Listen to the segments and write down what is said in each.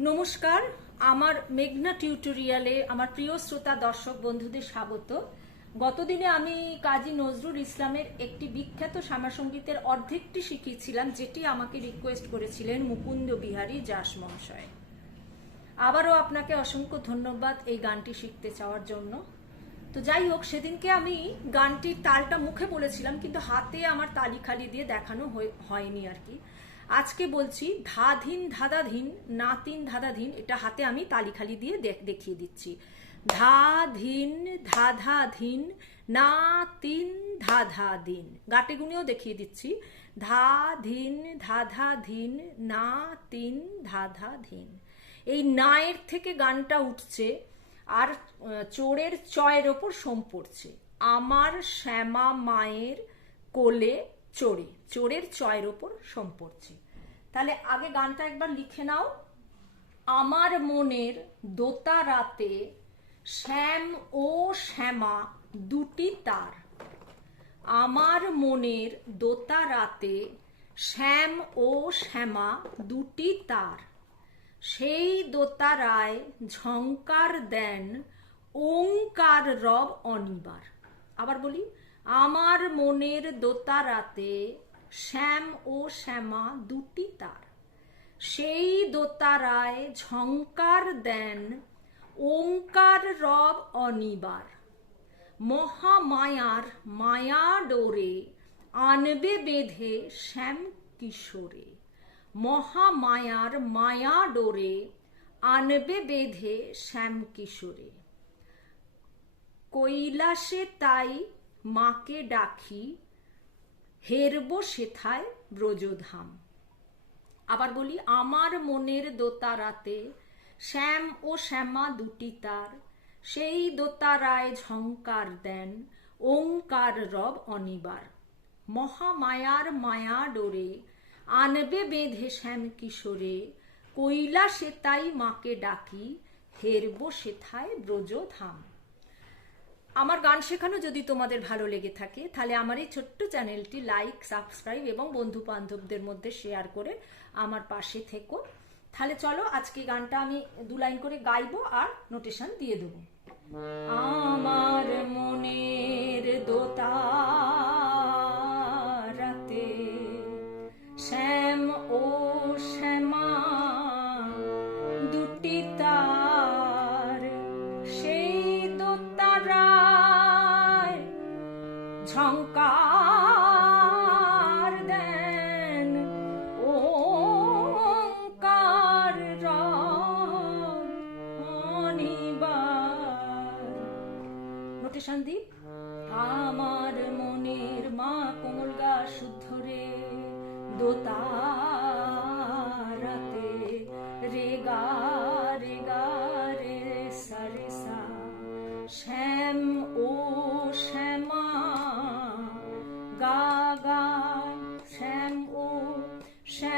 নমস্কার, আমার মেঘনা টিউটোরিয়ালে আমার প্রিয় শ্রোতা, দর্শক, বন্ধুদের স্বাগত। গতদিনে আমি কাজী নজরুল ইসলামের একটি বিখ্যাত শ্যামাসঙ্গীতের অর্ধেকটি শিখিয়েছিলাম, যেটি আমাকে রিকোয়েস্ট করেছিলেন মুকুন্দ বিহারী জাস মহাশয়। আবারও আপনাকে অসংখ্য ধন্যবাদ এই গানটি শিখতে চাওয়ার জন্য। তো যাই হোক, সেদিনকে আমি গানটির তালটা মুখে বলেছিলাম, কিন্তু হাতে আমার তালি খালি দিয়ে দেখানো হয়ে- হয়নি আর কি। আজকে বলছি ধাধিন ধাদাধীন নাতিন ধাদাধীন এটা হাতে আমি তালি খালি দিয়ে দেখ- দেখিয়ে দিচ্ছি। ধা ধিন ধাধা ধিন না তিন ধাধা দিন গাটে গুনেও দেখিয়ে দিচ্ছি। ধা ধিন ধাধা ধিন না তিন ধাধা ধিন এই নায়ের থেকে গানটা উঠছে আর চোরের চয়ের ওপর সোম পড়ছে। আমার শ্যামা মায়ের কোলে চড়ে চোরের চয়ের ওপর সোম তাহলে আগে গানটা একবার লিখে নাও। আমার মনের দোতা রাতে শ্যাম ও শ্যামা দুটি তার। আমার মনের দোতা রাতে শ্যাম ও শ্যামা দুটি তার। সেই দোতারায় ঝঙ্কার দেন, ওঙ্কার রব অনিবার। আবার বলি আমার মনের দোতারাতে শ্যাম ও শ্যামা দুটি তার। সেই দোতারায় ঝঙ্কার দেন, ওঙ্কার রব অনিবার। মহামায়ার মায়া ডোরে, আনবে বেঁধে শ্যাম কিশোরে। মহামায়ার মায়া ডোরে, আনবে বেঁধে শ্যাম কিশোরে। কৈলাসে তাই মাকে ডাকি, হেরব সেথায় ব্রজধাম। আবার বলি, আমার মনের দোতারাতে শ্যাম ও শ্যামা দুটি তার। সেই দোতারায় ঝংকার দেন, ওঙ্কার রব অনিবার। মহামায়ার মায়া ডোরে, আনবে বেঁধে শ্যাম কিশোরে। কৈলাসে তাই মাকে ডাকি, হেরব সেথায় ব্রজধাম। আমার গান শেখানো যদি তোমাদের ভালো লেগে থাকে, তাহলে আমার এই ছোট্ট চ্যানেলটি লাইক, সাবস্ক্রাইব এবং বন্ধু বান্ধবদের মধ্যে শেয়ার করে আমার পাশে থেকো। তাহলে চলো আজকে গানটা আমি দু লাইন করে গাইবো আর নোটেশন দিয়ে দেবো। আমার মনের ঝঙ্কার দেন। ওঙ্কার অনিবার। নোটেশন দি আমার মনের মা কোমল গা শুদ্ধ রে দোতারাতে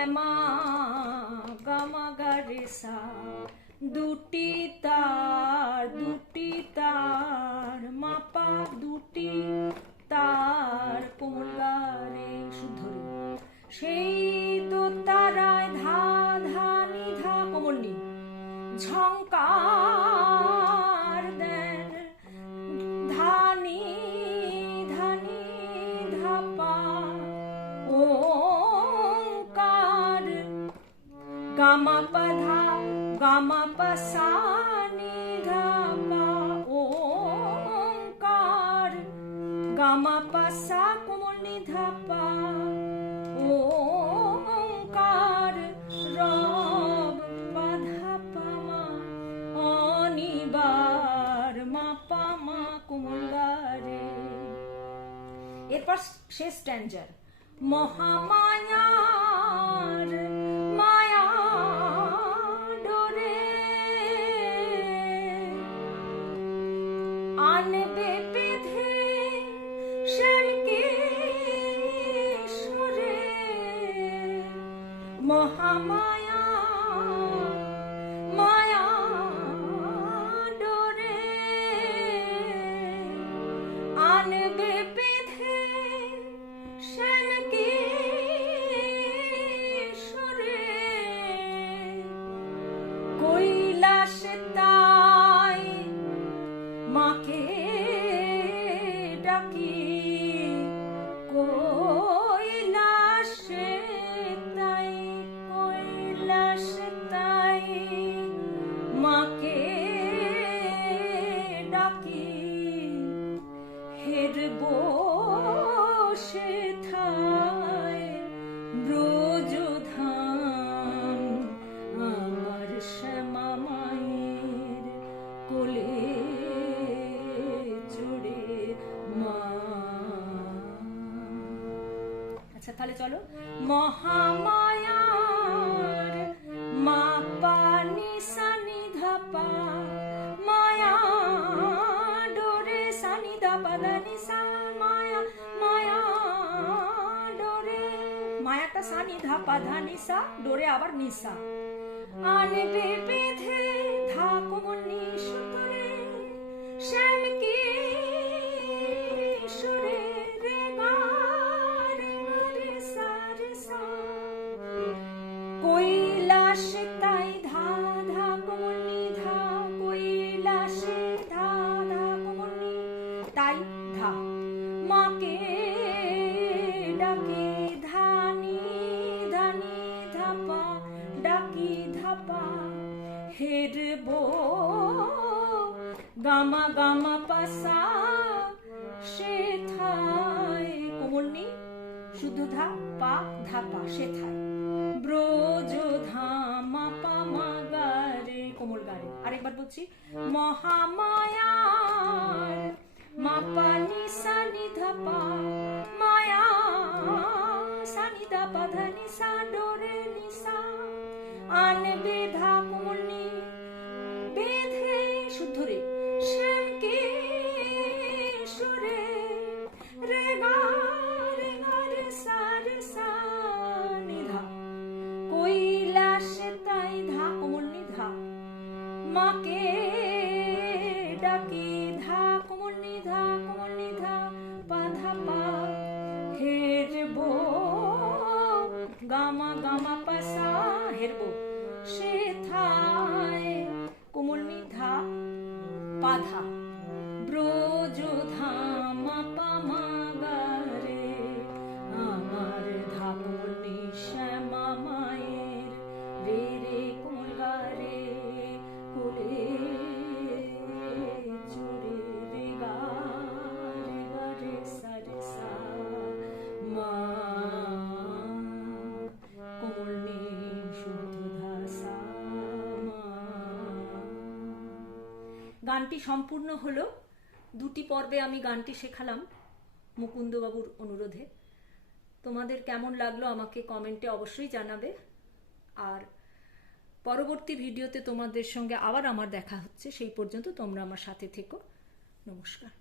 শ্যামা গামা গা রে গামা পধা গামা পসানি ধাপা ওঙ্কার রব পাধা পামা অনিবার মা পামা কোমলারে এরপর শেষ স্ট্যান্ডার মহামায়ার মহামায়া মায়া ডোরে আনবে বেঁধে শ্যামকে সরে কৈলাস তা তাহলে চলো। মহামায়ার মা পানি সানি ধাপা মায়া ডোরে সানি ধাপা দানি সা মায়া মায়া ডোরে। মায়াটা সানি ধাপা ধানি সা ডোরে আবার নিসা আনবে বেঁধে গামা গামা পাসা, সে থাই কোমলনি শুধু ধা পা ধাপা সে থাই ব্রজ ধামা পামা গারে কোমল গারে আরেকবার বলছি, মহামায়ার মাপা নিসা নিধাপা মায়া সানি দাপা ধানি সা ব্রজ ধামা পামা গারে আমার ধাপনি শ্যামা মায়ের রে রে রে মা গানটি সম্পূর্ণ হলো দুটি পর্বে আমি গানটি শেখালাম মুকুন্দবাবুর অনুরোধে। তোমাদের কেমন লাগল আমাকে কমেন্টে অবশ্যই জানাবে। আর পরবর্তী ভিডিওতে তোমাদের সঙ্গে আবার আমার দেখা হচ্ছে। সেই পর্যন্ত তোমরা আমার সাথে থেকো। নমস্কার।